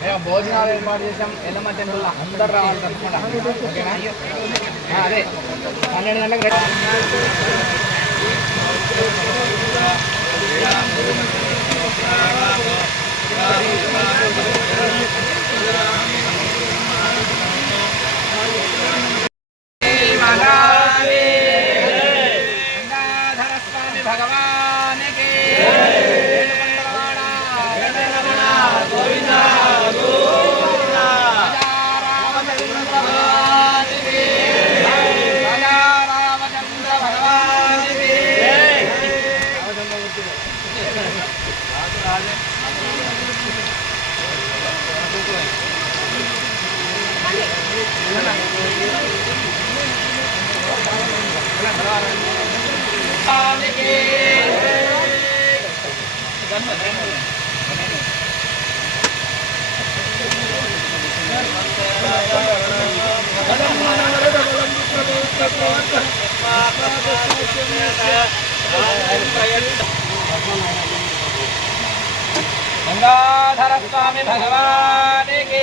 మేము భోజనాలు ఏర్పాటు చేసాం ఎల్లమ్మ టెంపుల్ అందరు రావాలి తప్పకుండా. ఓకేనా? అదే. పన్నెండు గంటలకు రెడీ. गंगाधर स्वामी भगवान के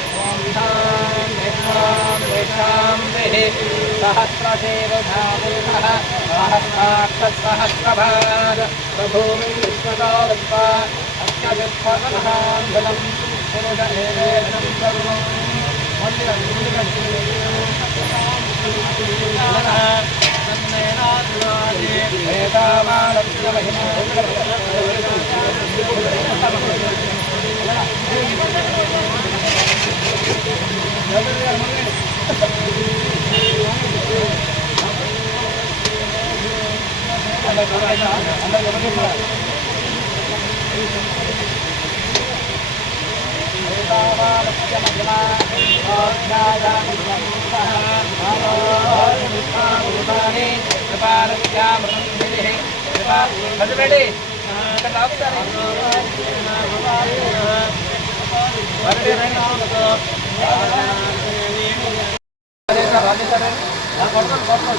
హర హర హర హర ఓం దక్షిణారాజమహే దాసం విజ్ఞాన దాసం యజ్ఞపదయే హరే ప్రస్తిరస్తిరః స్వధర్మానులేభ్యः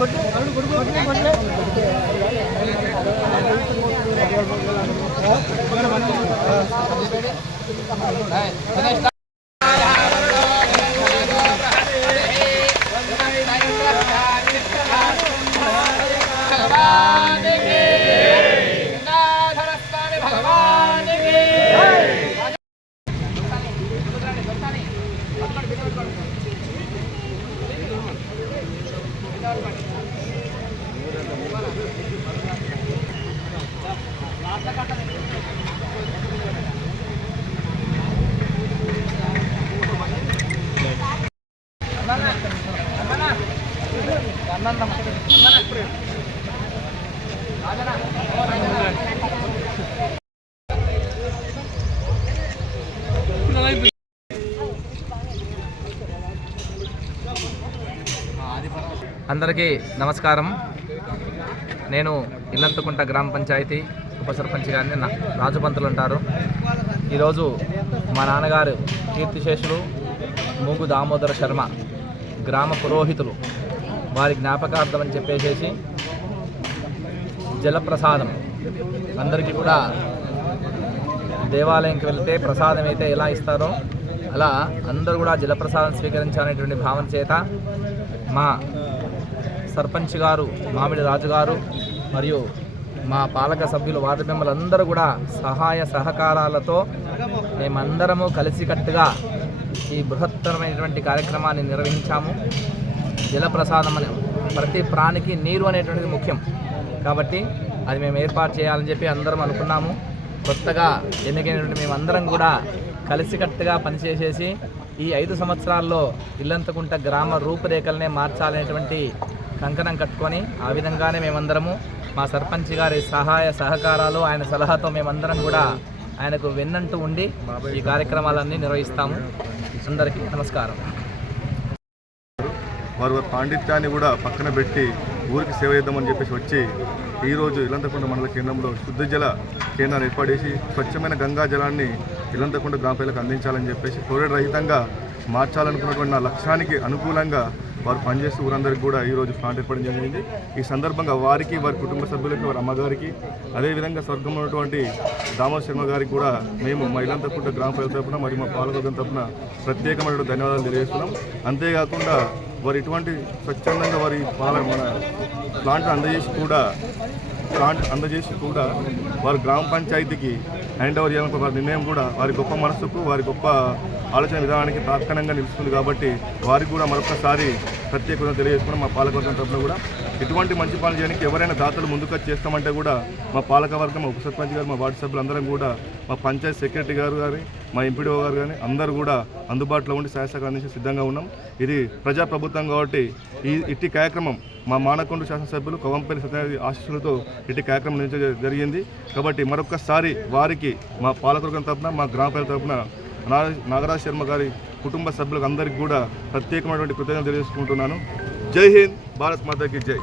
ఊర్ధ్వం కొడుకు భేదం చంద్రాస్తద్విమదే ました。అందరికీ నమస్కారం. నేను ఇల్లంతకుంట గ్రామ పంచాయతీ ఉప సర్పంచ్ గారిని రాజుపంతులు అంటారు. ఈరోజు మా నాన్నగారు కీర్తిశేషులు మూగు దామోదర శర్మ గ్రామ పురోహితులు వారి జ్ఞాపకార్థం అని చెప్పేసేసి జలప్రసాదం. అందరికీ కూడా దేవాలయంకి వెళ్తే ప్రసాదం అయితే ఎలా ఇస్తారో అలా అందరూ కూడా జలప్రసాదం స్వీకరించాలనేటువంటి భావన చేత మా సర్పంచ్ గారు మామిడి రాజుగారు మరియు మా పాలక సభ్యులు వార్డు మెంబర్లు అందరూ కూడా సహాయ సహకారాలతో మేమందరము కలిసికట్టుగా ఈ బృహత్తరమైనటువంటి కార్యక్రమాన్ని నిర్వహించాము. జలప్రసాదం అనే ప్రతి ప్రాణికి నీరు అనేటువంటిది ముఖ్యం. కాబట్టి అది మేము ఏర్పాటు చేయాలని చెప్పి అందరం అనుకున్నాము. కొత్తగా ఎన్నికైనటువంటి మేమందరం కూడా కలిసికట్టుగా పనిచేసేసి ఈ ఐదు సంవత్సరాల్లో ఇల్లంతకుంట గ్రామ రూపురేఖలనే మార్చాలనేటువంటి కంకణం కట్టుకొని ఆ విధంగానే మేమందరము మా సర్పంచ్ గారి సహాయ సహకారాలు ఆయన సలహాతో మేమందరం కూడా ఆయనకు వెన్నంటూ ఉండి ఈ కార్యక్రమాలన్నీ నిర్వహిస్తాము. అందరికీ నమస్కారం. వారి వారి పాండిత్యాన్ని కూడా పక్కన పెట్టి ఊరికి సేవ చేద్దామని చెప్పేసి వచ్చి ఈరోజు ఇలంతకుంట మండల కేంద్రంలో శుద్ధ జల కేంద్రాన్ని ఏర్పాటు చేసి స్వచ్ఛమైన గంగా జలాన్ని ఇలంతకుంట గ్రామ ప్రజలకు అందించాలని చెప్పేసి కోవిడ్ రహితంగా మార్చాలనుకున్నటువంటి నా లక్ష్యానికి అనుకూలంగా వారు పనిచేస్తూ ఊరందరికీ కూడా ఈరోజు ప్లాంట్ ఏర్పడడం జరిగింది. ఈ సందర్భంగా వారికి వారి కుటుంబ సభ్యులకి వారి అమ్మగారికి అదేవిధంగా స్వర్గం ఉన్నటువంటి దామోదర్ శర్మ గారికి కూడా మేము మా ఇలంతకుంట గ్రామ ప్రజల తరఫున మరియు మా పాలకవర్గం తరఫున ప్రత్యేకమైన ధన్యవాదాలు తెలియజేస్తున్నాం. అంతేకాకుండా వారు ఇటువంటి స్వచ్ఛందంగా వారి పాలన మన ప్లాంట్ అందజేసి కూడా ప్లాంట్ అందజేసి కూడా వారు గ్రామ పంచాయతీకి హ్యాండ్ ఓవర్ చేయాలని వారి నిర్ణయం కూడా వారి గొప్ప మనసుకు వారి గొప్ప ఆలోచన విధానానికి తాత్కాలికంగా నిలుస్తుంది కాబట్టి వారికి కూడా మరొకసారి ప్రత్యేకంగా తెలియజేసుకుని మా పాలకవర్గం తరఫున కూడా ఇటువంటి మంచి పనులు చేయడానికి ఎవరైనా దాతలు ముందుకు చేస్తామంటే కూడా మా పాలకవర్గం మా ఉప సర్పంచ్ గారు మా వార్డు సభ్యులు అందరం కూడా మా పంచాయత్ సెక్రటరీ గారు గారి మా ఎంపీడీఓ గారు కానీ అందరూ కూడా అందుబాటులో ఉండి సహాయ అందించి సిద్ధంగా ఉన్నాం. ఇది ప్రజాప్రభుత్వం కాబట్టి ఈ ఇట్టి కార్యక్రమం మా మానకొండ శాసనసభ్యులు కవంపల్లి సత్యనారాయణ ఆశీస్సులతో ఇట్టి కార్యక్రమం నిర్వహించడం జరిగింది. కాబట్టి మరొకసారి వారికి మా పాలకవర్గం తరపున మా గ్రామ ప్రజల తరపున నా- నాగరాజ్ శర్మ గారి కుటుంబ సభ్యులకు అందరికీ కూడా ప్రత్యేకమైనటువంటి కృతజ్ఞతలు తెలియజేసుకుంటున్నాను. జై హింద్ భారత్ మాతాకి జై.